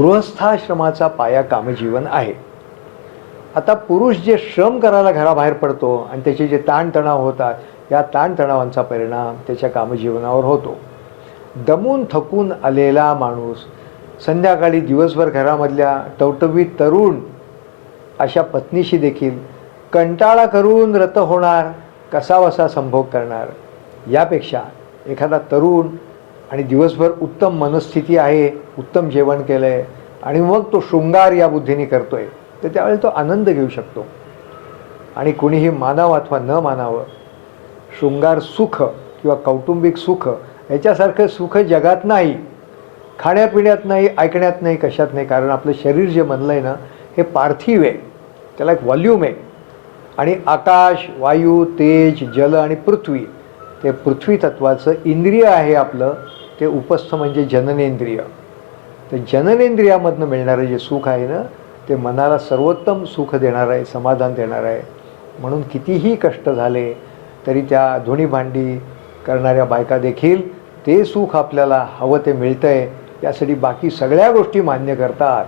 गृहस्थाश्रमाचा पाया कामजीवन आहे. आता पुरुष जे श्रम करायला घराबाहेर पडतो आणि त्याचे जे ताणतणाव होतात, या ताणतणावांचा परिणाम त्याच्या कामजीवनावर होतो. दमून थकून आलेला माणूस संध्याकाळी दिवसभर घरामधल्या टवटवीत तरुण अशा पत्नीशी देखील कंटाळा करून रत होणार, कसावसा संभोग करणार. यापेक्षा एखादा तरुण आणि दिवसभर उत्तम मनस्थिती आहे, उत्तम जेवण केलं आहे आणि मग तो शृंगार या बुद्धीने करतो आहे, तर त्यावेळी तो आनंद घेऊ शकतो. आणि कुणीही मानावं अथवा न मानावं, शृंगार सुख किंवा कौटुंबिक सुख याच्यासारखं सुख जगात नाही, खाण्यापिण्यात नाही, ऐकण्यात नाही, कशात नाही. कारण आपलं शरीर जे बनलं आहे ना, हे पार्थिव आहे, त्याला एक व्हॉल्यूम आहे. आणि आकाश, वायू, तेज, जल आणि पृथ्वी, ते पृथ्वी तत्वाचं इंद्रिय आहे आपलं, ते उपस्थ म्हणजे जननेंद्रिय. तर जननेंद्रियामधनं मिळणारं जे सुख आहे ना, ते मनाला सर्वोत्तम सुख देणारं आहे, समाधान देणारं आहे. म्हणून कितीही कष्ट झाले तरी त्या धुणी भांडी करणाऱ्या बायका देखील ते सुख आपल्याला हवं ते मिळतं आहे यासाठी बाकी सगळ्या गोष्टी मान्य करतात.